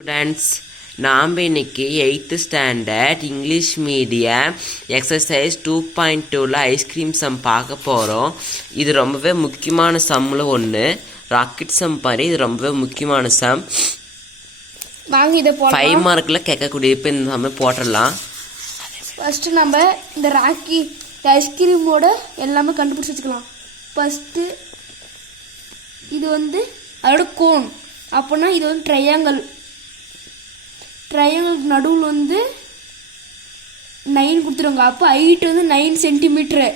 Students, நாம் இன்னைக்கு 8th standard English medium exercise 2.2ல் ஐஸ்கிரீம் சம் பார்க்க போகிறோம். இது ரொம்பவே முக்கியமான சம்மில் ஒன்று. ராக்கெட் சம் பாரு, இது ரொம்பவே முக்கியமான சம். வாங்க இதை 5 மார்க்கில் கேட்கக்கூடிய இப்போ இந்த சம்மை போட்டுடலாம். ஃபஸ்ட்டு நம்ம இந்த ராக்கி ஐஸ்கிரீமோட எல்லாமே கண்டுபிடிச்சி வச்சுக்கலாம். ஃபஸ்ட்டு இது வந்து அதோட கோன், அப்போனா இது வந்து ட்ரையாங்கல். ட்ரையாங்கலுக்கு நடுவில் வந்து 9 கொடுத்துருவாங்க. அப்போ ஹைட் வந்து 9 சென்டிமீட்ரு.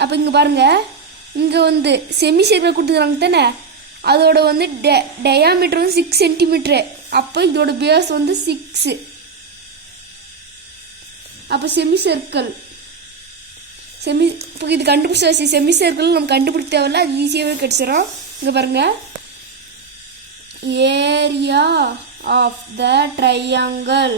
அப்போ இங்கே பாருங்கள், இங்கே வந்து செமி சர்க்கிள் கொடுத்துருக்காங்க தானே, அதோட வந்து டயாமீட்டர் வந்து 6 சென்டிமீட்ரு. அப்போ இதோட பேஸ் வந்து 6. அப்போ செமி சர்க்கிள் இப்போ இது கண்டுபிடிச்சாச்சு. செமி சர்க்கிள் நம்ம கண்டுபிடிக்க தேவையில்ல, அது ஈஸியாகவே கிடச்சிடும். இங்கே பாருங்கள், area of the triangle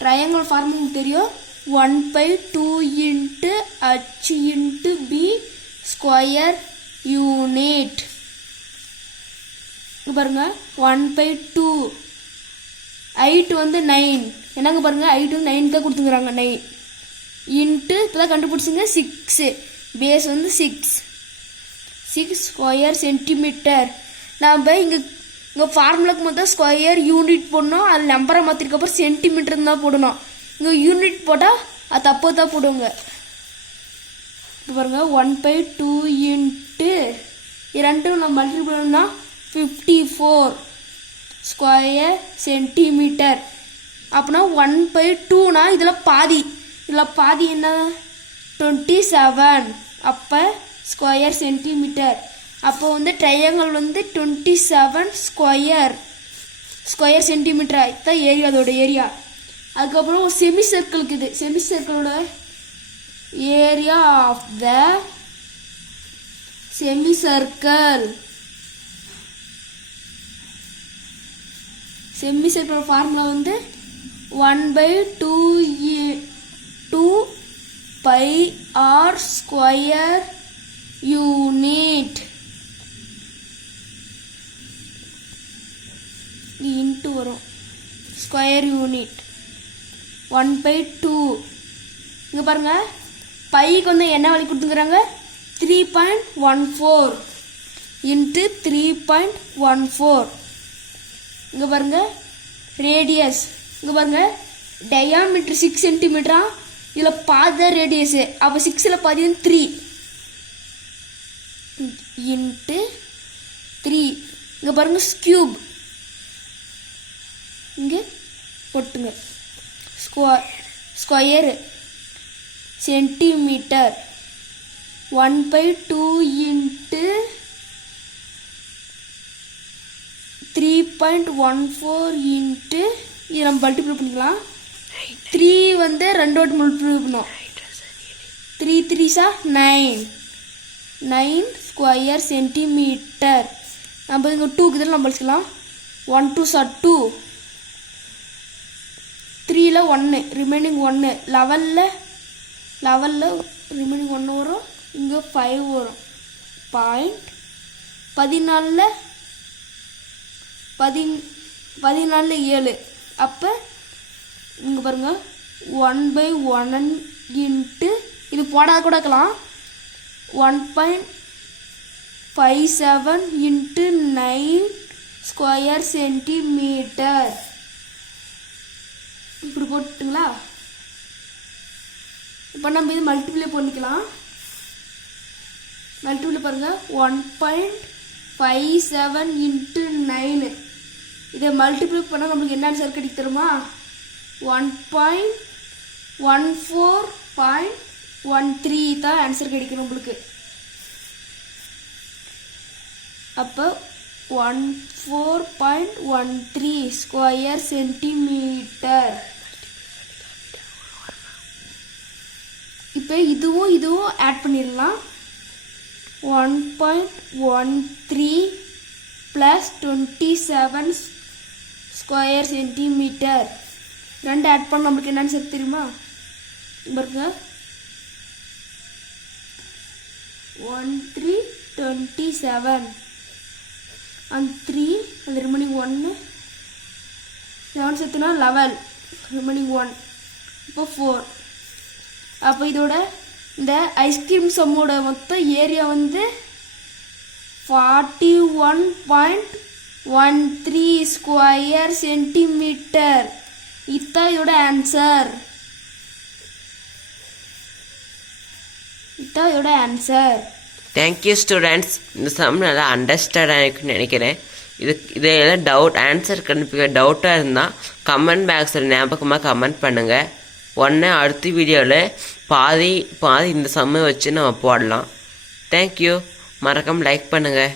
triangle formula தெரியும். 1/2 into h into b square unit. பாருங்க, 1/2 ஹைட் வந்து 9. என்னங்க பாருங்க, ஹைட் வந்து 9 தான் கொடுத்துக்கிறாங்க. 9 இன்ட்டு இப்போ தான் கண்டுபிடிச்சிங்க 6. பேஸ் வந்து 6 ஸ்கொயர் சென்டிமீட்டர். நாம் இங்கே ஃபார்முலாக்கு மொத்தம் ஸ்கொயர் யூனிட் போடணும். அது நம்பரை மாற்றிருக்கப்புறம் சென்டிமீட்டர் தான் போடணும். இங்கே யூனிட் போட்டால் அது தப்பு தான் போடுவோங்க. இப்போ பாருங்கள், 1/2 இன்ட்டு ரெண்டும் நம்ம மல்டிபிள் பண்ணால் 54 ஸ்கொயர் சென்டிமீட்டர். அப்படின்னா 1/2னா இதில் பாதி என்ன 27. அப்போ ஸ்கொயர் சென்டிமீட்டர். அப்போ வந்து ட்ரையாங்கிள் வந்து 27 ஸ்கொயர் சென்டிமீட்டர் தான் ஏரியா, அதோட ஏரியா. அதுக்கப்புறம் ஒரு செமி சர்க்கிளுக்கு இது செமி சர்க்கிளோட area of the semi circle. Semi circle formula வந்து 1/2 pi r square unit. Into வரும் ஸ்கொயர் யூனிட் 1/2. இங்கே பாருங்க, பைக்கு வந்து என்ன வழி கொடுத்துக்கிறாங்க, 3.14 இன்ட்டு 3.14. இங்கே பாருங்க, ரேடியஸ். இங்கே பாருங்க, டயாமீட்டர் 6 சென்டிமீட்டரா, இதில் பாதி தான் ரேடியஸு. அப்போ 6ல் பாதி 3 இன்ட்டு 3. இங்கே பாருங்க, கியூப் இங்கே போட்டுங்க. ஸ்கொயரு சென்டிமீட்டர் 1/2 இன்ட்டு 3.14 இன்ட்டு இது நம்ம மல்டிப்ளை பண்ணிக்கலாம். 3 வந்து 2 மல்டிப்ளை பண்ணோம். 3 3s 9 ஸ்கொயர் சென்டிமீட்டர். நம்ம இங்கே 2க்கு இதில் நம்ம வச்சுக்கலாம். 1 2s 2, 3ல் 1, ரிமைனிங் 1. 11ல் ரிமைனிங் 1 வரும். இங்கே 5 வரும். 14ல் 7. அப்போ இங்கே பாருங்கள், 1/1 இன்ட்டு இது போடாத கூட இருக்கலாம். 1.57 இன்ட்டு 9 ஸ்கொயர் சென்டிமீட்டர். இப்படி போட்டுங்களா? இப்போ நம்ம இது மல்டிப்ளை பண்ணிக்கலாம். மல்டிப்ளை பாருங்கள், 1.57 இன்ட்டு 9. இதை மல்டிப்ளை பண்ணால் நம்மளுக்கு என்ன ஆன்சர் கிடைக்க தருமா, 1.14.13 தான் ஆன்சர் கிடைக்கும் நம்மளுக்கு. அப்போ 14.13 ஸ்கொயர் சென்டிமீட்டர். இப்போ இதுவும் ஆட் பண்ணிடலாம். 1.13 ப்ளஸ் 27 ஸ்கொயர் சென்டிமீட்டர். 2 ஆட் பண்ண நம்மளுக்கு என்னன்னு சரி தெரியுமா, பாருங்க, 13 27 and 3 and remaining 1 7 சேர்த்துனா 11 remaining 1 இப்போ 4 அப்போ இதோட இந்த ஐஸ்கிரீம் சம்மோட மொத்த ஏரியா வந்து 41.13 ஸ்கொயர் சென்டிமீட்டர். இதுதான் இதோட ஆன்சர். Thank you students. இந்த சம் நல்லா அண்டர்ஸ்டாண்ட் ஆகிருக்குன்னு நினைக்கிறேன். இதெல்லாம் ஆன்சர் கண்டுபிடிக்க டவுட்டாக இருந்தால் கமெண்ட் பாக்ஸில் ஞாபகமாக கமெண்ட் பண்ணுங்கள். உடனே அடுத்த வீடியோவில் பாதி இந்த சம்மை வச்சு நம்ம போடலாம். தேங்க்யூ. மறக்காமல் லைக் பண்ணுங்கள்.